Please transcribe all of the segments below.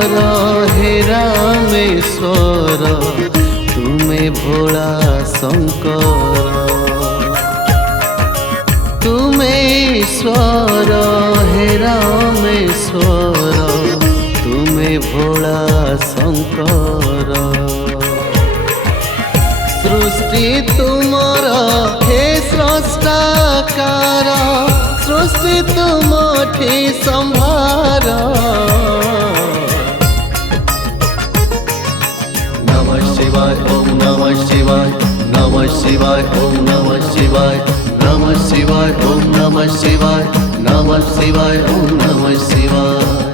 ईश्वर हे रामेश्वर तुम्हें भोला शंकर। तुम्हें ईश्वर हे रामेश्वर तुम्हें भोला शंकर। सृष्टि तुमर हे स्रष्टाकार सृष्टि तुमठी संभार। नमः शिवाय ओम नमः शिवाय नमः शिवाय ओम नमः शिवाय नमः शिवाय ओम नमः शिवाय नमः शिवाय ओम नमः शिवाय।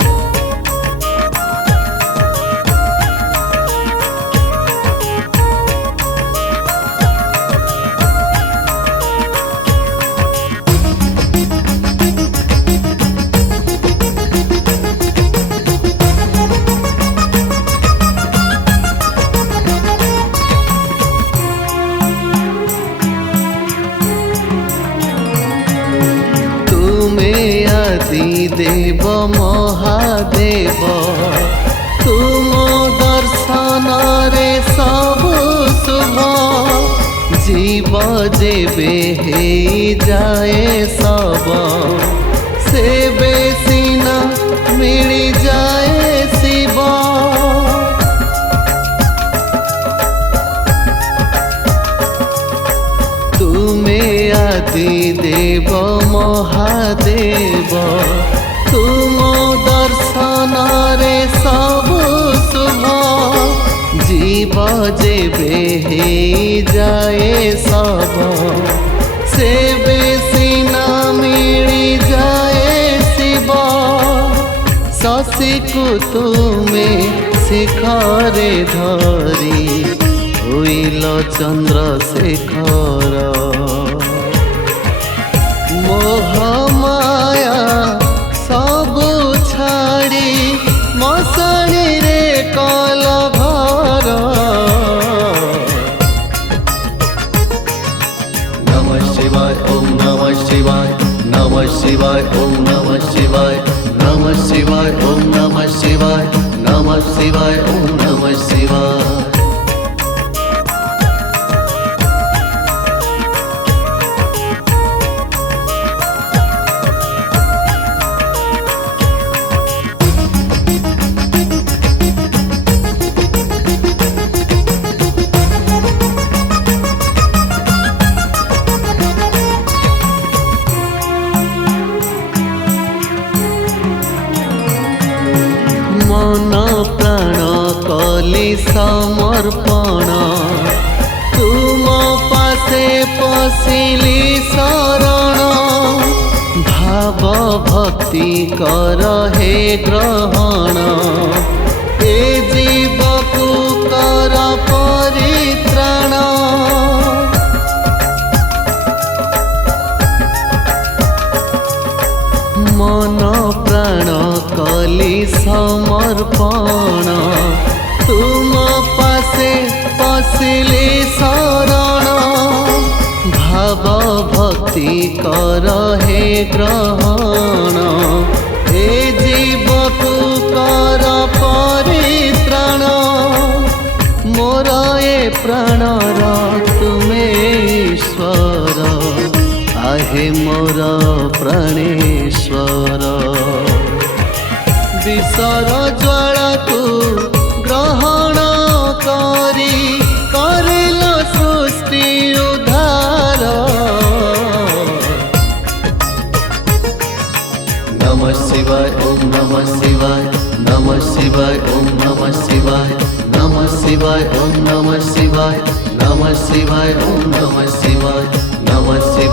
देव महादेव तुम दर्शन रे सब शुभ जीव जेबे हे जाए सब सेबे सीना मिल जाए शिव। तुम्हें आदि देव महादेव तुम दर्शन रे सब शुभ जीव जेबे हे जाए सब सेबे सीना मिल जाए शिव। शशि को तुम्हें शिखरे धरी होइल चंद्रशेखर। मोह माया सब छाड़ी मशाणी रे कल भर। नमः शिवाय ओम नमः शिवाय नमः शिवाय ओम नमः शिवाय नमः शिवाय ओम नमः शिवाय नमः शिवाय ओम नमः शिवाय। मन प्राण कली समर्पण तुम पासे पशिली शरण। भाव भक्ति कर हे ग्रहण ए जीव को कर परित्राण। मन प्राण कली समर्पण तुम पासे पशिली शरण। भाव भक्ति कर हे ग्रहण ए जीव को कर परित्राण। मोर ए प्राणर तुम्हें ईश्वर आहे मोर प्राणेश्वर। विषर ज्वाला को ग्रहण करी करिल सृष्टि उद्धार। नमः शिवाय ओम नमः शिवाय नमः शिवाय ओम नमः शिवाय नमः शिवाय ओम नमः शिवाय नमः शिवाय ओम नमः शिवाय नमः शिवाय।